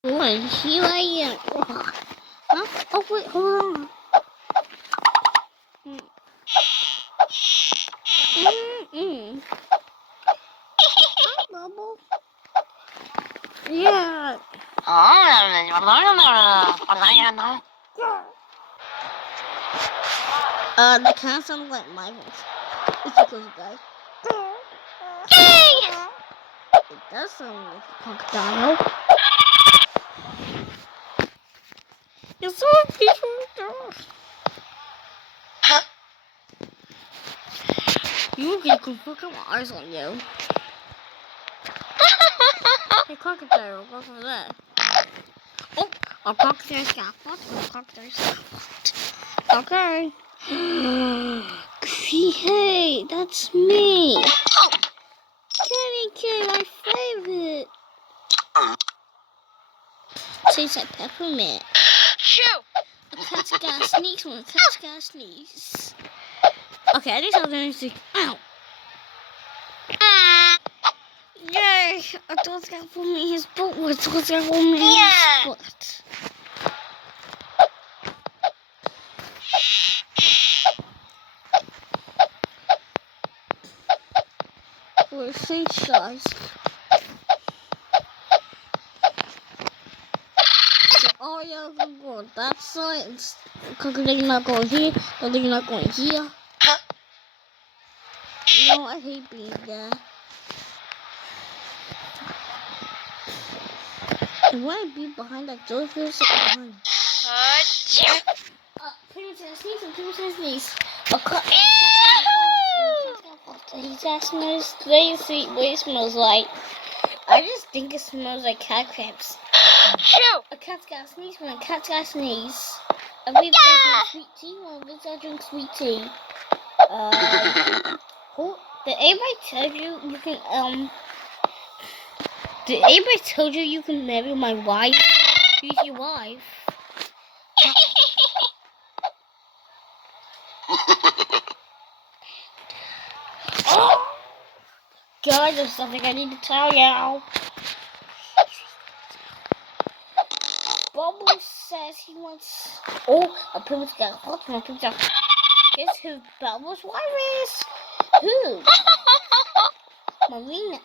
Boy, here I am. Huh? Oh, wait, hold on. Hi, Bubble. Yeah. That kind of sounds like my voice. It's because guys. Yay! It does sound like a crocodile. It's so beautiful. You can fucking eyes on you. Hey, crocodile, go for that. Oh, a crocodile's got foot. A crocodile's got foot. Okay. Hey, that's me. Candy cane, my favorite. Tastes like peppermint. Shoo! A cat's gotta sneeze when a cat's gotta sneeze. Okay, I need something to ow. Yay! A dog's got for me his butt. A dog's got for me his butt. We're size. So all y'all gonna go on that side and they're not going here, but they're not going here. You know, I hate being there. And when I be behind that door, feels so behind. People say sneeze and people say sneeze. He's asking us, they see what it smells like. I just think it smells like cat cramps. Shoo! A cat's got to sneeze when a cat's got to sneeze. A baby's got to drink sweet tea when a baby's got to drink sweet tea. Did anybody tell you can, did anybody tell you can marry my wife? Who's your wife? Oh! God, there's something I need to tell you. Bubbu says he wants. Oh, a pim's got hot from a pim's got. Guess who Bubbu's wife is? Who? Marina.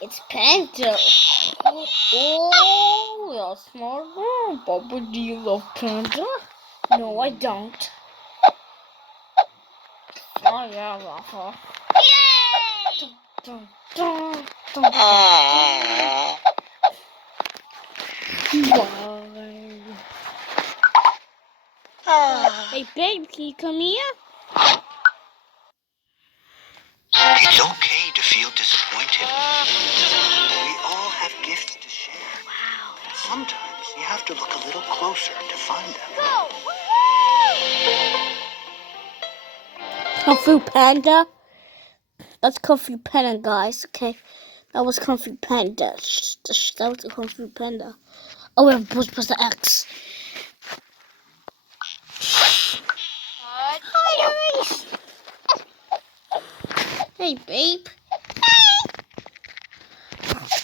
It's Panda. Oh, you're a smart girl. Bubbu, do you love Panda? No, I don't. Oh, yeah, Rafa. Yay! Dun, dun, dun, dun, dun. Bye. Hey, babe, can you come here? It's okay to feel disappointed. We all have gifts to share. Wow. Sometimes you have to look a little closer to find them. Kung Fu Panda. That's Kung Fu Panda, guys. Okay, that was Kung Fu Panda. That was the Kung Fu Panda. Oh, we have Ghostbuster X. Hi, guys. Hey, babe.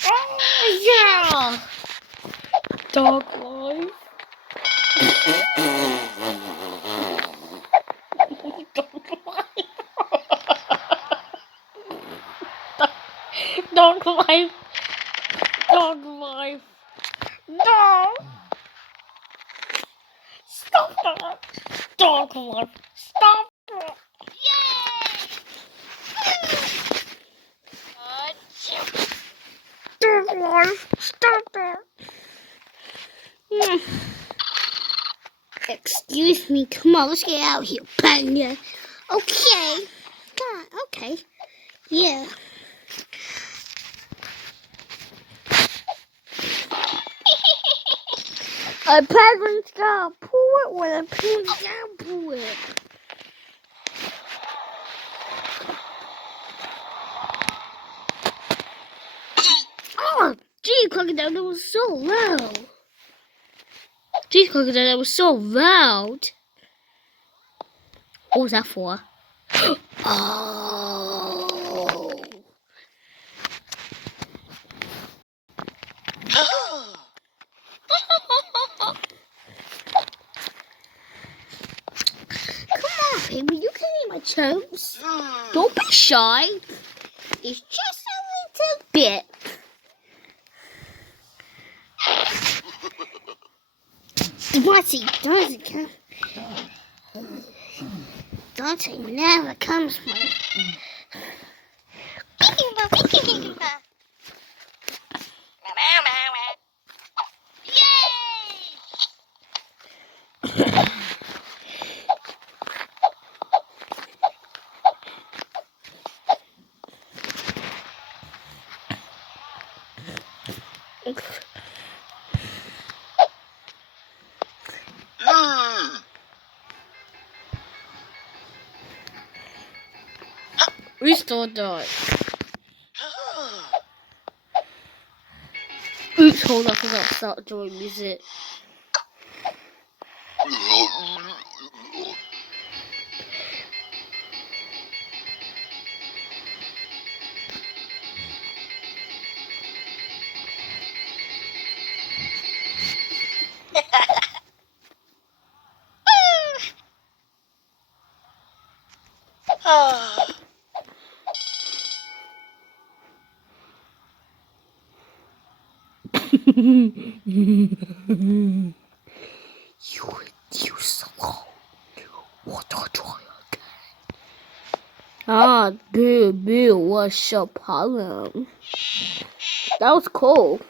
Oh, yeah. Dog life. Dog life. Dog life. No. Stop that. Dog life. Stop it. Dog life. Stop it. Excuse me. Come on, let's get out here, Panda. Okay. Come on. Okay. Yeah. A penguin's gonna pull it when a penguin's gonna pull it. Oh, gee, crocodile, that was so loud. Gee, crocodile, that was so loud. What was that for? Oh. chance. Don't be shy. It's just a little bit. Dante never comes from. We still die. Oops, hold on, I forgot to start drawing music. You so long. What a try again. Boo, what's your problem? That was cool.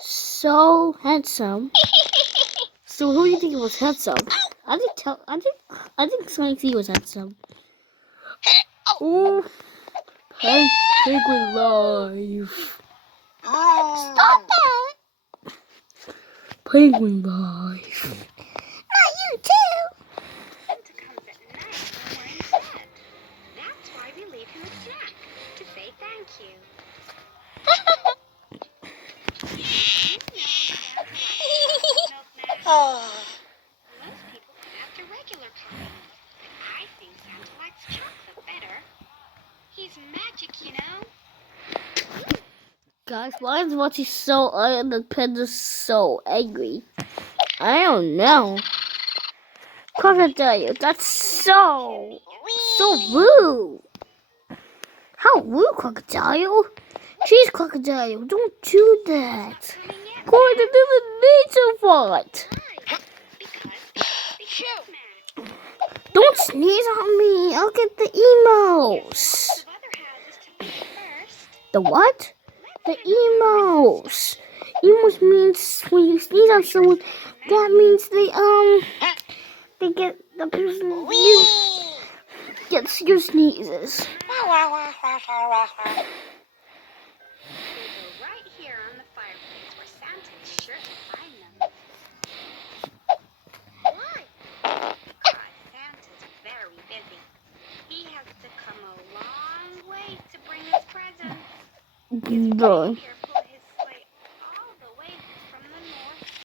So handsome. So who do you think was handsome? I think Swanky was handsome. Oh, penguin life. Stop that! Penguin life. Not you too. Santa comes at night when we're in bed. That's why we leave him a snack to say thank you. Most people come after regular coffee, but I think Santa likes chocolate better. He's magic, you know. Guys, why is Watty so and the panda so angry? I don't know. Crocodile, that's so rude. How rude, Crocodile? Jeez, Crocodile, don't do that. Going to do the nature fight. Don't sneeze on me. I'll get the emos. The what? The emos. Emos means when you sneeze on someone, that means they get the person you gets your sneezes. They go right here on the fireplace where Santa's sure to find them. Why? Because Santa's very busy. He has to come a long way to bring us presents. Bro. Here